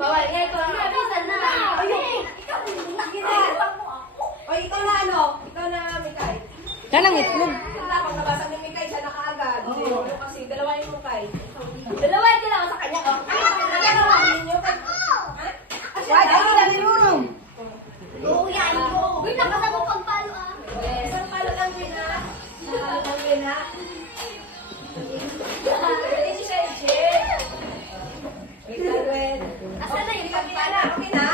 Bawal nga ito. Nabisan na. O, ikaw na ano? Ikaw na, Mikay. Yan ang itlog. Pag nabasa ni Mikay, siya na kaagad. Kasi dalawa yung Mikay. Dalawa ito lang sa kanya. Why? Ano na nilunong? Oo, yan. Uy, nakasa mo pagpalo ah. Isang palo lang yun ha. Isang palo lang yun ha. Pwede si Shenche. Wait lang, Gwen. Asan na yung pagpalo? Okay na?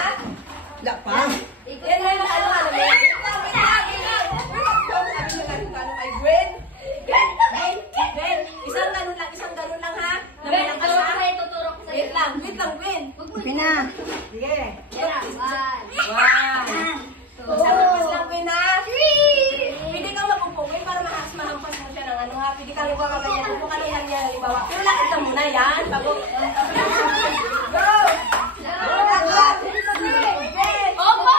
Wala pa. Yan na yung ano mo. Sabi nyo lang kung ano kay Gwen. Gwen, isang ganun lang ha. Gwen, Namalang ka tuturo ko siya. sa'yo, tuturo ko sa'yo. Wait lang, Gwen. Pina. Sige. Yan na. Isang kiss lang, Gwen ha. Pwede kang magpupugay para mahampas mo siya ng ano ha. Pwede kang lugaw ganyan. Kung ano lang yan, halimbawa. Pero lakad ka muna yan. Bago. Go! Lakad! Gwen! Opo!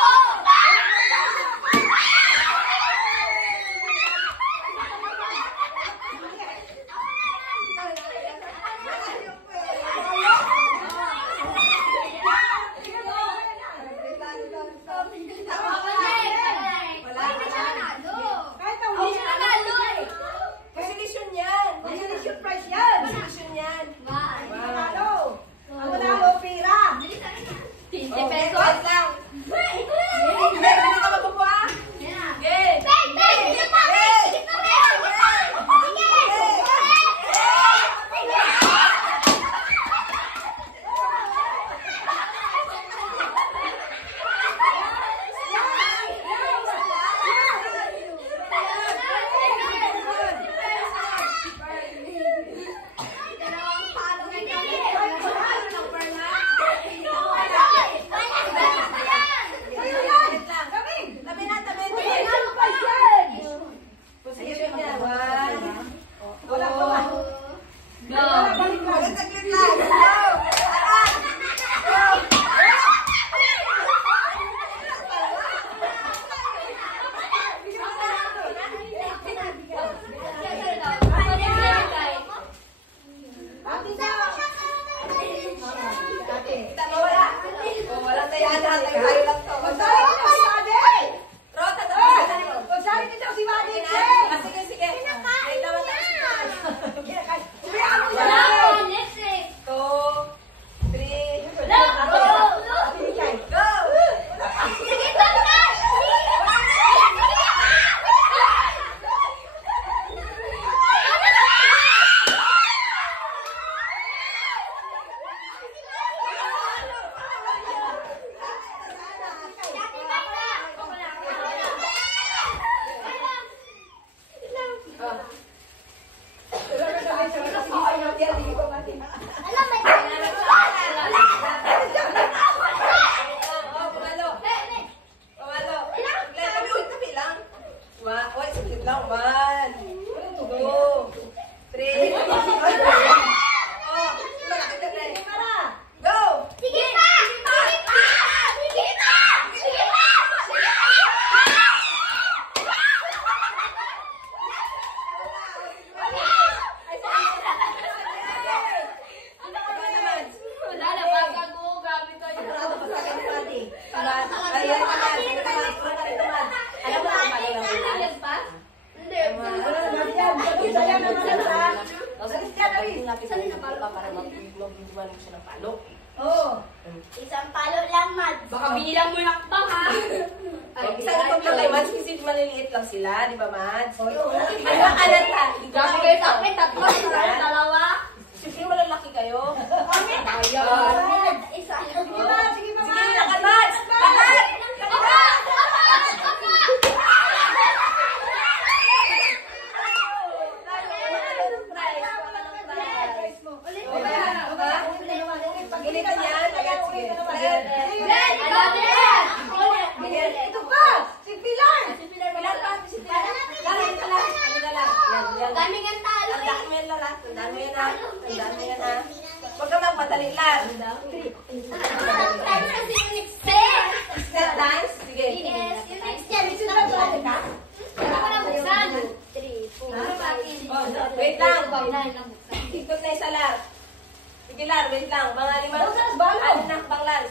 Consolation yan. Consolation prize yan. Consolation yan. Wow. Ang manalo, pira. 50 Okay, pesos. wait lang. Hindi ka magpupuha? Okay. Isang palo lang, Mads. Baka bilang mo nakbang, ha? Isang ito lang kay Mads kasi maliliit lang sila, di ba, Mads? Ano ang alata? Gabi kayo sa akin, tatlo, dalawa. Siyempre malalaki kayo. Ayan. Isa. Sige, lakad, Mads! Lakad! Pagilitan yan. Sige. Ito pa! Si Pilar! Pilar pa! Si Pilar! Daming ang talo eh. Tandaan mo yan, Lola. Tandaan mo yan, ha? Tandaan mo yan, ha? Huwag ka magmadali lang. Step dance? Sige. Yes, yung next yan. Ito na ba ka? Ano ka na buksan? 3, 4, 5. Wait lang. Ikot na isa lang. Sige, Lar, wait lang. Mga 5. Ano na, banglan.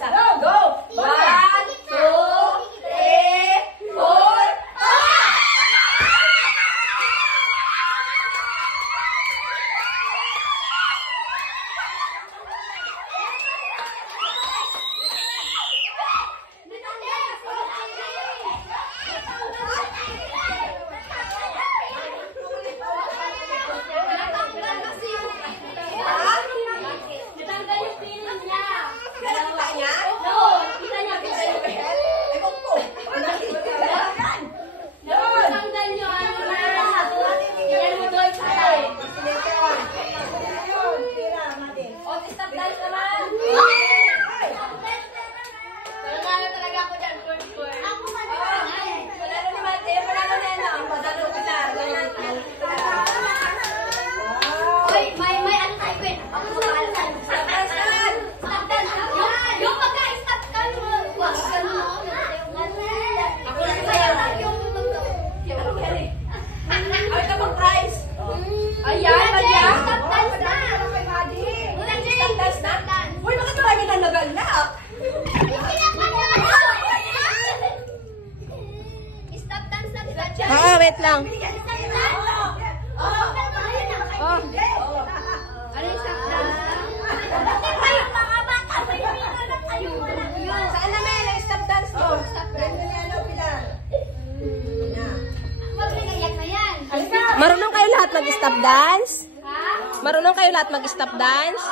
lang. Oh. Oh. Ano yung stop dance? Bakit kayo mga bata? May nino na kayo. Walang yun. Saan na Mel? Ang stop dance mo. Magagayak na yan. Marunong kayo lahat mag-stop dance? Ha? Marunong kayo lahat mag-stop dance?